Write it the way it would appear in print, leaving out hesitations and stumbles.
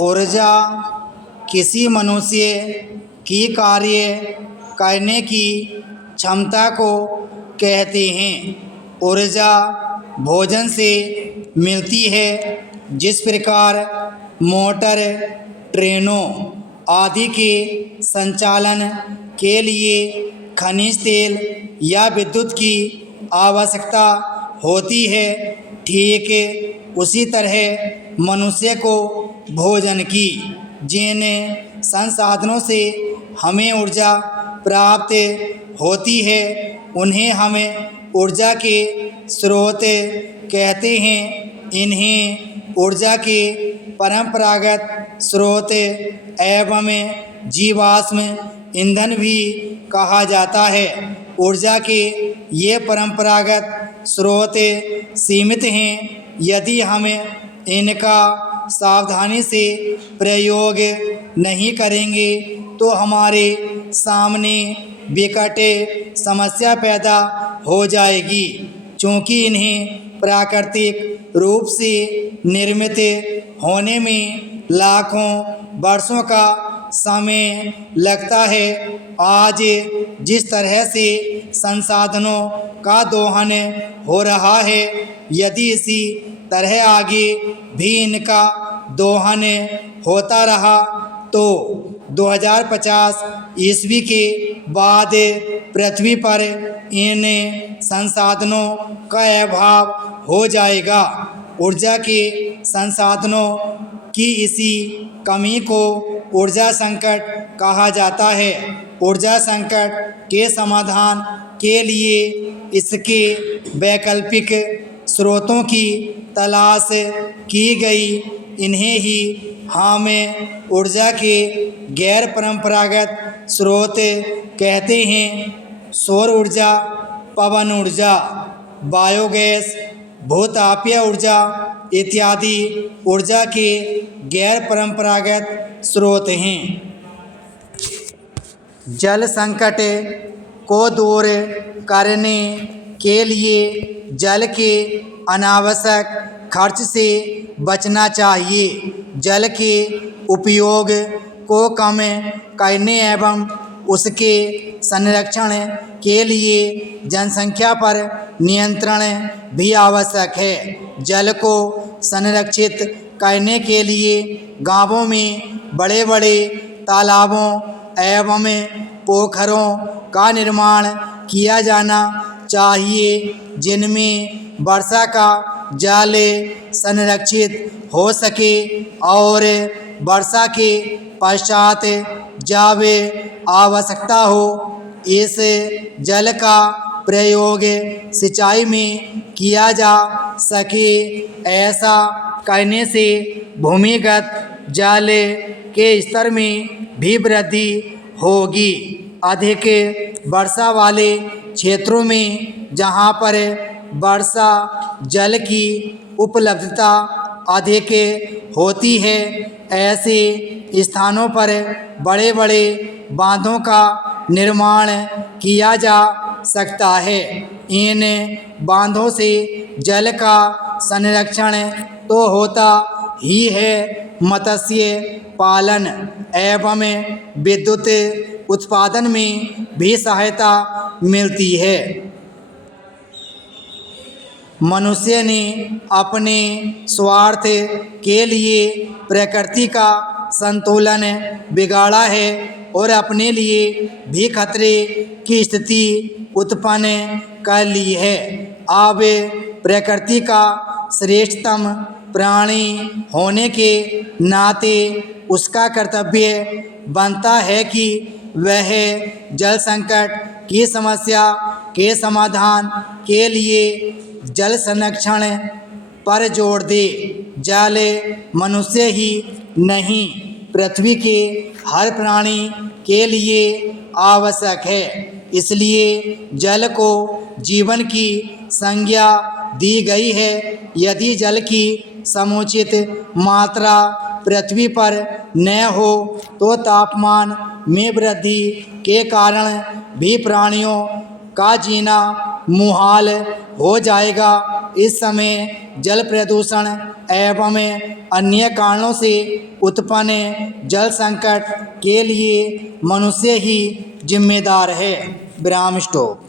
ऊर्जा किसी मनुष्य की कार्य करने की क्षमता को कहते हैं। ऊर्जा भोजन से मिलती है। जिस प्रकार मोटर, ट्रेनों आदि के संचालन के लिए खनिज तेल या विद्युत की आवश्यकता होती है, ठीक उसी तरह मनुष्य को भोजन की जिन संसाधनों से हमें ऊर्जा प्राप्त होती है उन्हें हमें ऊर्जा के स्रोत कहते हैं। इन्हें ऊर्जा के परंपरागत स्रोत एवं जीवाश्म ईंधन भी कहा जाता है। ऊर्जा के ये परंपरागत स्रोत सीमित हैं। यदि हम इनका सावधानी से प्रयोग नहीं करेंगे तो हमारे सामने विकट समस्या पैदा हो जाएगी। चूँकि इन्हें प्राकृतिक रूप से निर्मित होने में लाखों वर्षों का समय लगता है। आज जिस तरह से संसाधनों का दोहन हो रहा है, यदि इसी तरह आगे भी इनका दोहन होता रहा तो 2050 ईस्वी के बाद पृथ्वी पर इन संसाधनों का अभाव हो जाएगा। ऊर्जा के संसाधनों की इसी कमी को ऊर्जा संकट कहा जाता है। ऊर्जा संकट के समाधान के लिए इसके वैकल्पिक स्रोतों की तलाश की गई। इन्हें ही हम ऊर्जा के गैर परंपरागत स्रोत कहते हैं। सौर ऊर्जा, पवन ऊर्जा, बायोगैस, भूतापीय ऊर्जा इत्यादि ऊर्जा के गैर परंपरागत स्रोत हैं। जल संकट को दूर करने के लिए जल के अनावश्यक खर्च से बचना चाहिए। जल के उपयोग को कम करने एवं उसके संरक्षण के लिए जनसंख्या पर नियंत्रण भी आवश्यक है। जल को संरक्षित करने के लिए गांवों में बड़े बड़े तालाबों एवं पोखरों का निर्माण किया जाना चाहिए, जिनमें वर्षा का जल संरक्षित हो सके और वर्षा के पश्चात जब आवश्यकता हो इस जल का प्रयोग सिंचाई में किया जा सके। ऐसा करने से भूमिगत जल के स्तर में भी वृद्धि होगी। अधिक वर्षा वाले क्षेत्रों में जहाँ पर वर्षा जल की उपलब्धता अधिक होती है, ऐसे स्थानों पर बड़े बड़े बांधों का निर्माण किया जा सकता है। इन बांधों से जल का संरक्षण तो होता ही है, मत्स्य पालन एवं विद्युत उत्पादन में भी सहायता मिलती है। मनुष्य ने अपने स्वार्थ के लिए प्रकृति का संतुलन बिगाड़ा है और अपने लिए भी खतरे की स्थिति उत्पन्न कर ली है। अब प्रकृति का श्रेष्ठतम प्राणी होने के नाते उसका कर्तव्य बनता है कि वह जल संकट की समस्या के समाधान के लिए जल संरक्षण पर जोर दे। जल मनुष्य ही नहीं, पृथ्वी के हर प्राणी के लिए आवश्यक है। इसलिए जल को जीवन की संज्ञा दी गई है। यदि जल की समुचित मात्रा पृथ्वी पर न हो तो तापमान में वृद्धि के कारण भी प्राणियों का जीना मुहाल हो जाएगा। इस समय जल प्रदूषण एवं अन्य कारणों से उत्पन्न जल संकट के लिए मनुष्य ही जिम्मेदार है। विराम स्टॉप।